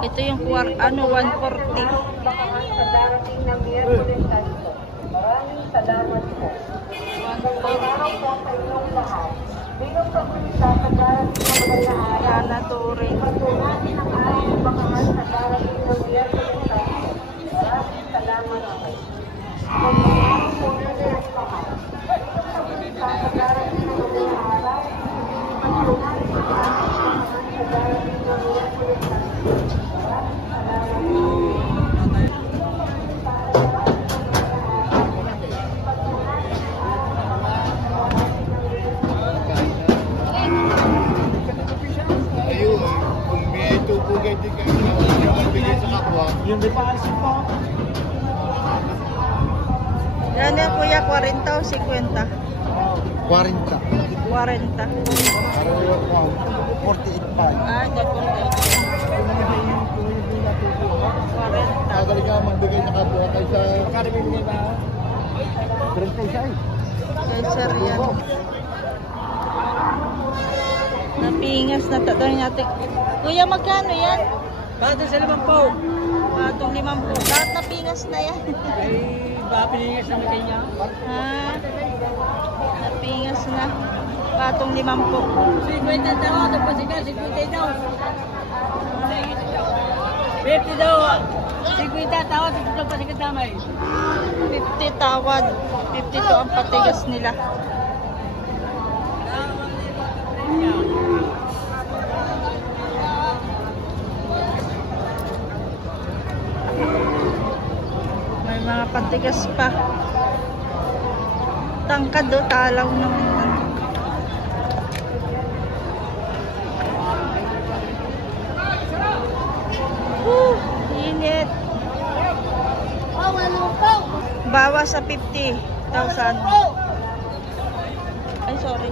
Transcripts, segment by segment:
Ito yung 140. Sa darating ng Miyerkules Santo. Maraming salamat po. Magandang araw po sa inyong lahat. Bilang pagpunta sa darating ng magandang araw. Yana Turing. Patunanin ang ating bakangan sa darating ng Miyerkules Santo. Maraming salamat po. Magandang araw po sa inyong lahat. Bilang pagpunta sa darating ng magandang araw. Patunanin ang ating bakangan sa darating ng Miyerkules Santo. Maraming salamat po. Yung deposit po. Yan yan kuya, 40 o 50? 40. 40. 48 pa. Ah, gagawin tayo. 40. Magaling ka magbigay sa kapwa kaysa... Magkano bibigay ba? 36. Cancer yan. Napingas na tatanong natin. Kuya, magkano yan? Bato sa 50. Patong 50. Lahat napingas na yan. Ay, bapilingas na kanya. Ha? Napingas na. Patong 50. 50 daw, tapos ika, 50 daw. 50 daw. 50 tawad, tapos ika damay. 50 tawad. 52 ang patigas nila. May mga patigas pa. Tangkad do, talaw naman. Init. Bawas sa 50,000. Ay, sorry.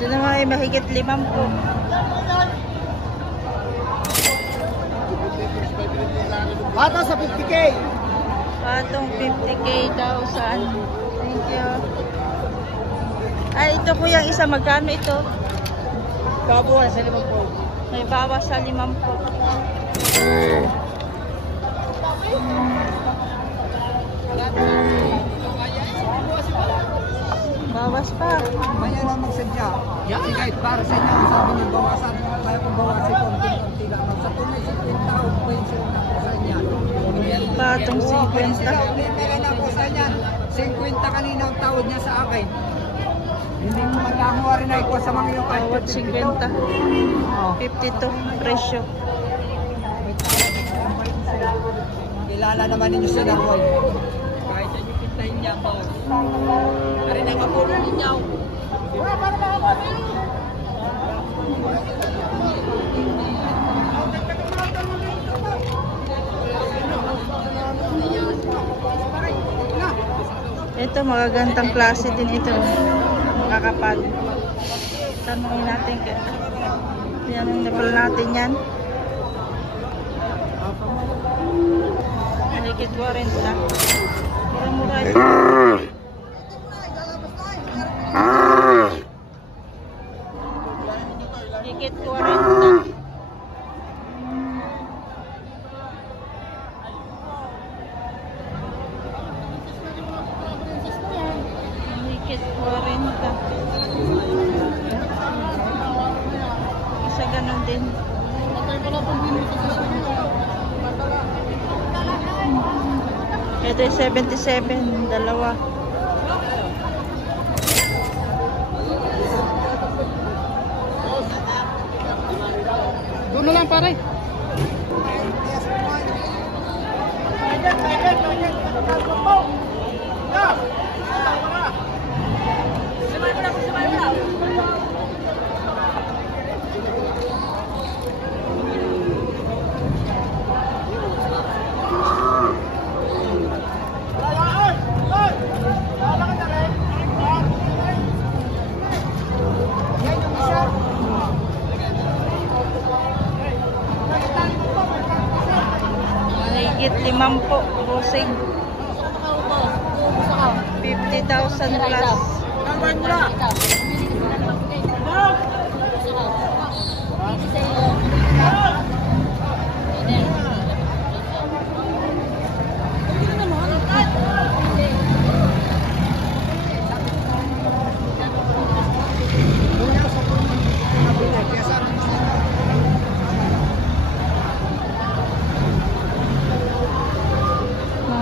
Ito na nga ay mahigit 50. Bato sa 50K. Patong 50K daw saan. Thank you. Ay, ito kuya, isa magkano ito? Babuhan sa 50. May bawas sa 50. Bawas pa. Maya lang magsadya. Yan kahit para sa inyo, sabi niyo bawasan. Kaya kung bawasin konti-konti lang. Sa tunay 50 o 20 na po sa inyo. Patong 50. Kaya na po sa inyo. 50 kanina ang tawad niya sa akin. Hindi mo magkakuha rin ay ko sa mga iyo kahit Bawat 50. 52 presyo. Kilala naman ninyo si Darwin. Kahit na yung pintahin niya po. Kaya na kapulo ninyo. Ito, magagandang klase din ito. Makakapal. Tanungin natin. Yan ang level natin yan. Mahigit 40. Mura-mura ito. Mahigit 40. Mahigit 40. Isa ganun din. Ito yung 77, dalawa. Doon na lang pare. Mahigit 50, busing. 50. 50,000 plus.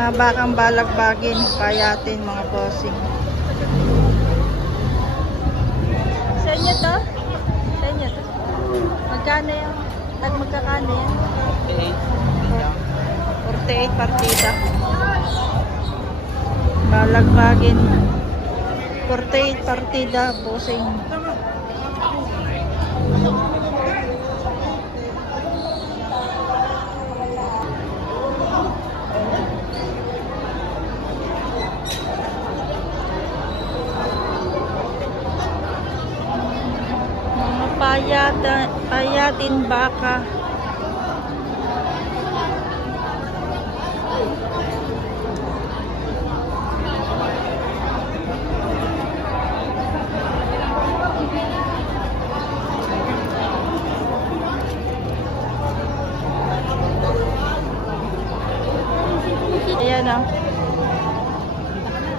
Mga bakang balagbagin, payatin mga bossing. Sa inyo to? Sa inyo to? Magkano yan? Magkakano yan? 48 partida. Balagbagin. 48 partida, bossing. Payatin baka. Ayan o.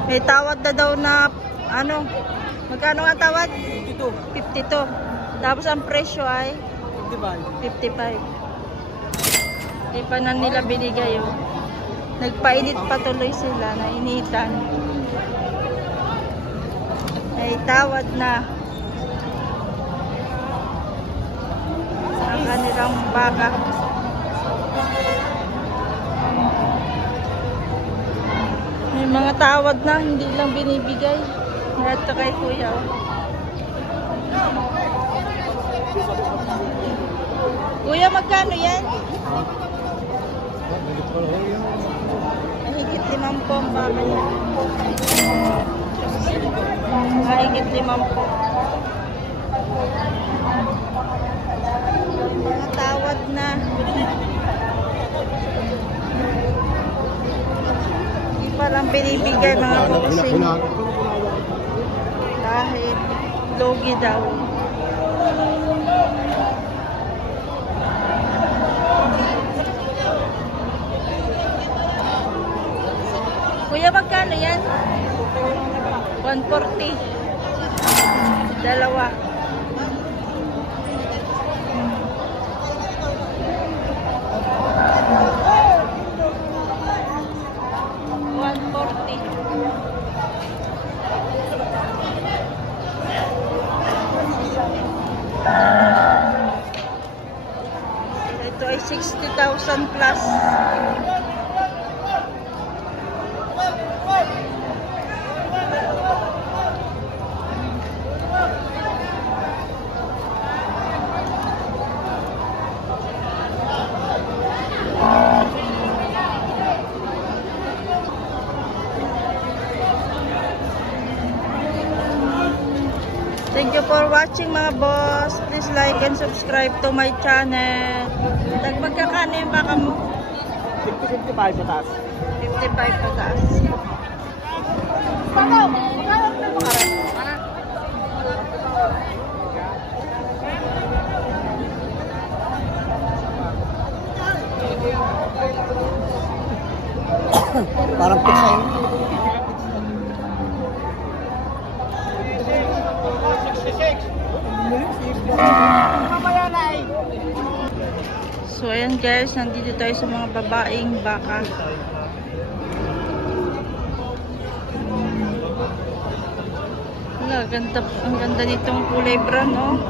May tawad na daw na ano. Magkano nga tawad? 52. Tapos ang presyo ay 55. Di pa na nila binigay oh. Nagpainit patuloy sila, nainitan. Ay tawad na ang kanilang baka. May mga tawad na, hindi lang binibigay. Ito kay kuya oh. Kuya, magkano yan? Mahigit 50 ang baka niya. Mahigit 50. Mga tawad na. Hindi pa lang binibigay mga bossing. Dahil logi daw. Kuya, magkano yan? 140. Dalawa. Ito ay 60,000 plus. Thank you for watching mga boss. Please like and subscribe to my channel. Magkakano yung baka mo? 55 pataas. 55 pataas. Parang pizza yun. So ayan guys, nandito tayo sa mga babaeng baka. Wala, ang ganda nitong kulay brown, no?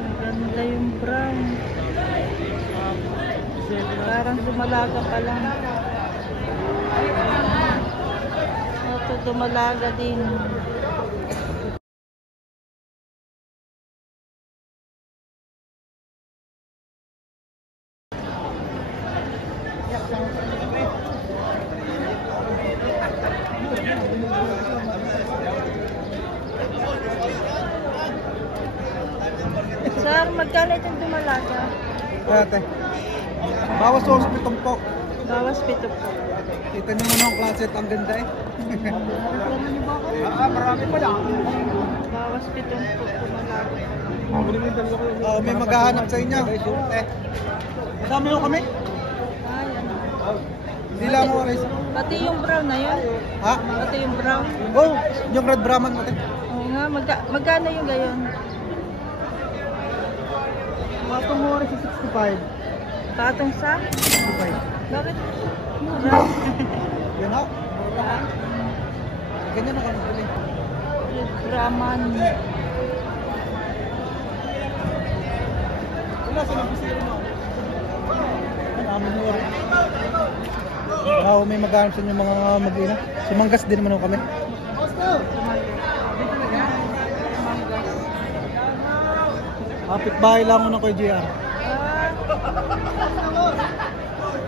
Ang ganda yung brown. Parang dumalaga pa lang. Ito, dumalaga din. Sir, magkano itong dumalaga? Ate. Bawas ko sa pitong po. Bawas 7 po. Kita niyo muna ang klase, ang ganda eh. Marami pa lang. Bawas 7 po. Dumalaga. May maghahanap sa inyo. Madami mo kami? Ayan. Hindi lang mo alis. Pati yung brown na yun. Ha? Pati yung brown. Oh, yung red brahman mo. Oo nga, magkano yung gayon? Matong mo rin sa 65. Patong sa? 65. Bakit? Mura. Yan ako. Ha? Ganyan ako nagpili. Red Brahman. Wala sa nabisira mo. Amin mo rin. May maghanap sa inyo mga mag-ina. Sumanggas din naman ako kami. Kapit bahay lang ako ng kay JR.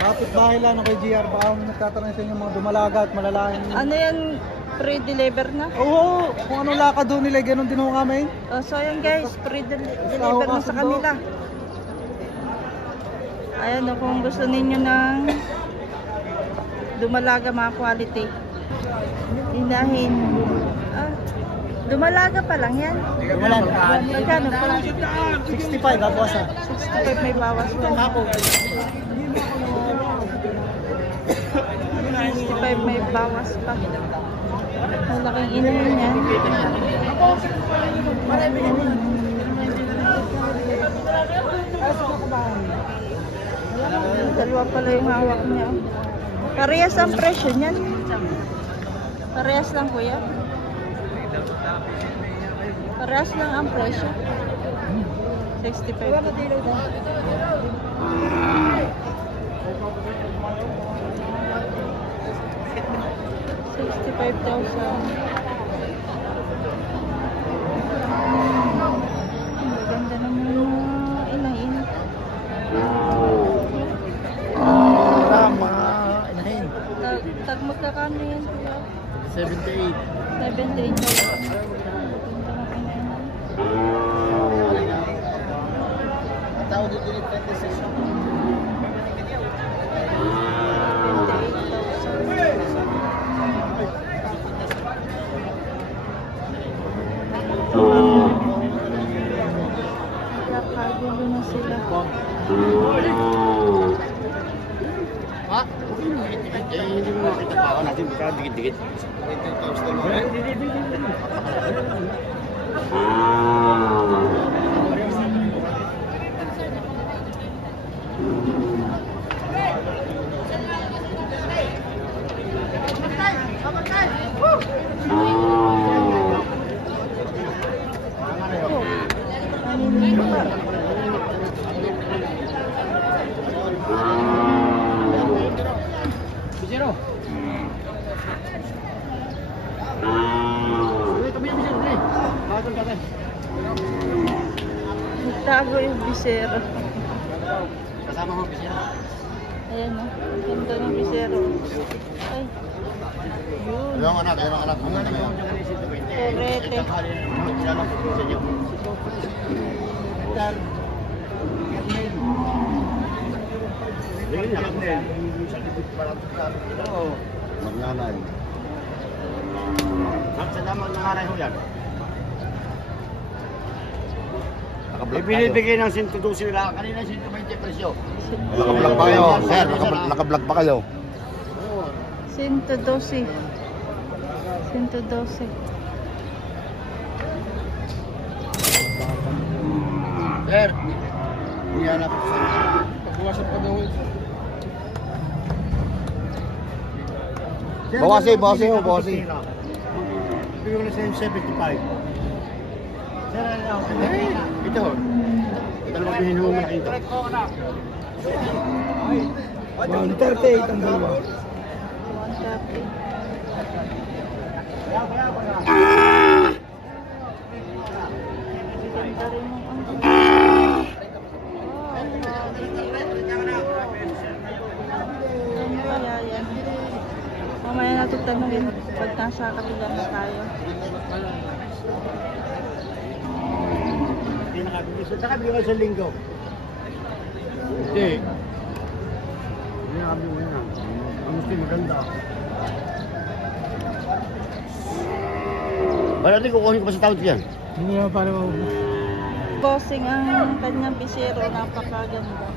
Kapit bahay lang ako kay JR. Baka ako nagtatanong sa inyo mga dumalaga at malalaking. Ano yan? Pre-deliver na? Oo, kung anong lakad doon nila, ganun din ako kami. Oh, so yan guys, pre-deliver na sa kanila. Ayan o, kung gusto ninyo ng dumalaga mga quality. Inahin. Ah, dumalaga pa lang yan. Magkano po? 65, bawas ah. 65 may bawas pa. 65 may bawas pa. Malaking inahin yan. Dalawa pala yung hawak niya. Parehas ang presyo niyan. Parehas lang kuya. Parehas lang ang presyo. 65. 65,000. Maganda naman yung inahin. Tama, inahin. Tag magkakano yan kuya? 78. 78,000. Tao dito ni 26. 78,000. Nakagulo na sila. Ha? Hindi mo makita pa ako natin baka dikit-dikit. Kanina pa. Bisiro. Nagtago yung bisero. Kasama mo bisiro. Ayan o. Ganda ng bisero. Ay. Yun. Yung anak. Ang anak mo. Torete. Magnanay. Salamat ng aray ho yan. Ibinibigay ng 112 nila. Kanina 120 presyo. Naka-vlog pa kayo, sir. Naka-vlog pa kayo. 112. 112. Sir, yan ako sa pagbuwasan pa daw ito. Bawasi. Bigyan ko na sa 75. Sir, ito. Ito naman pinuho mo na ito. 138 ang dalawa. 130. Ganda rin yung ano kaya yan? Mamaya natin tanungin pag nasa kapila na tayo. Hindi nakabili. So, nakabili ko sa linggo. Hindi. sinabi mo na. Ang gusto maganda. Wala din kukunin ko pa sa tawad yan. Hindi nga para Bossing ang kanyang bisero, napakaganda.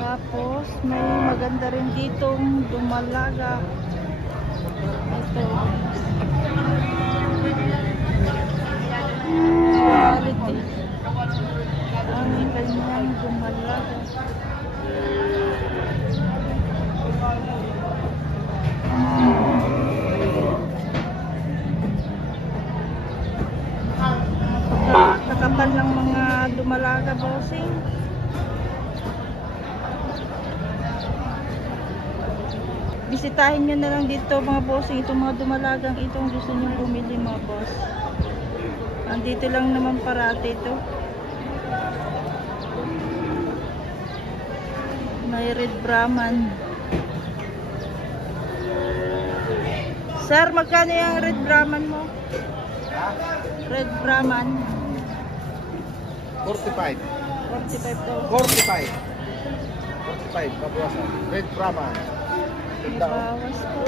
Tapos may maganda rin ditong dumalaga. Ito. Quality. Ang kanyang dumalaga. Kakapal ng mga dumalaga, bossing. Bisitahin nyo na lang dito mga bossing, itong mga dumalagang itong gusto nyo bumili mga boss. Andito lang naman parati ito. May red Brahman. Sir, magkano yung red Brahman mo? Red Brahman. 45. 45 to. 45. 45. Babawasan. Red Brahman. Bawas po.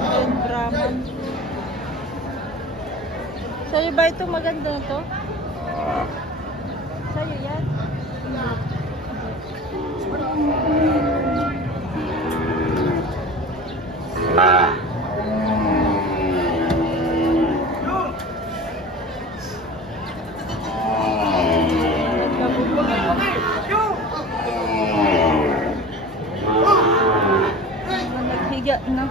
Red Brahman. Sa'yo ba ito maganda na to? Sa'yo yan? Naghiga na.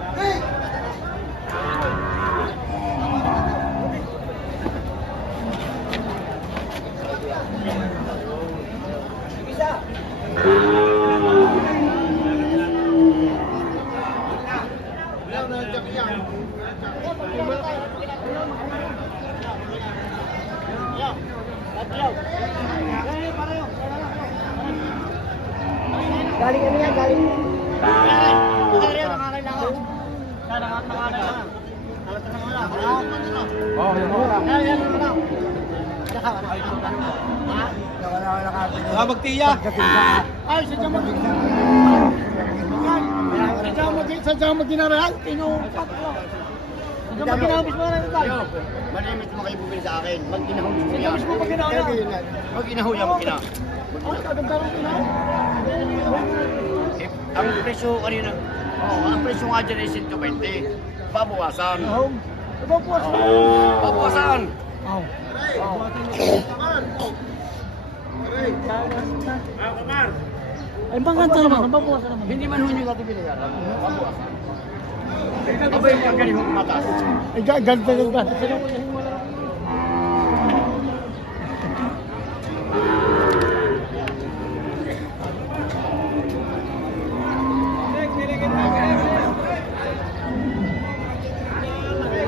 Galing ano yan, galing. Magtiya. Ay, sadya mo ginarahan, tinupat ko. Sadya mo ginahubis mo na rin tayo. Malimit mo kayo bumili sa akin. Mag-ginahuli mo Sadya yan. mo ginahubis. Mag-ginahuli yan, mag-ginahuli. Ay, kaganda rin ginahubis. Ang presyo kanina, ang presyo nga dyan ay 120. Babawasan. Babawasan. Ay, bang ganda naman, nababawasan naman. Hindi man hindi natin binayaran. Babawasan. Abay, ang galing mo mataas. Ay, ganda.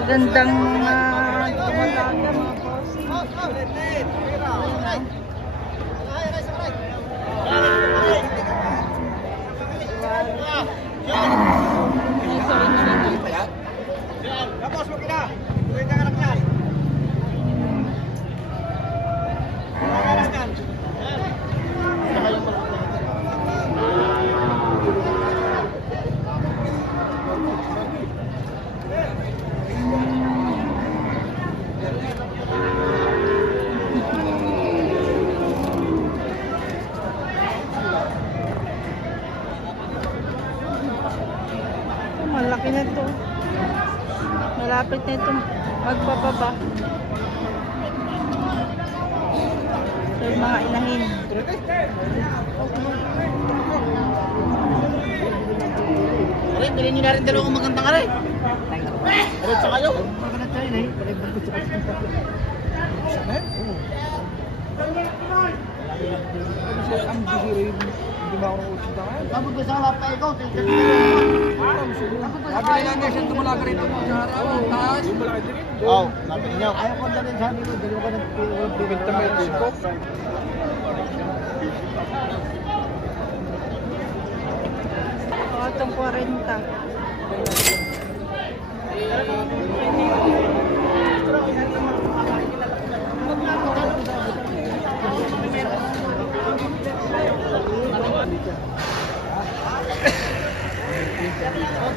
Gandang dumalaga mga boss. Tapos mo kina. Tuwing ka anak yan. Malaki na to. Malapit na ito magbababa. So yung mga inahin. Aray, bilhin nyo na rin dalawang magandang aray. Aray, sa kayo. Tapos ba sa halap tayo ikaw? Sabi nila nga siya tumalaga rin ako sa harapan, taas. Oo, sabi niyo. Ayaw ko na rin sabi ko, dalawa ka ng bibigta may scope. O, itong 40. Oh,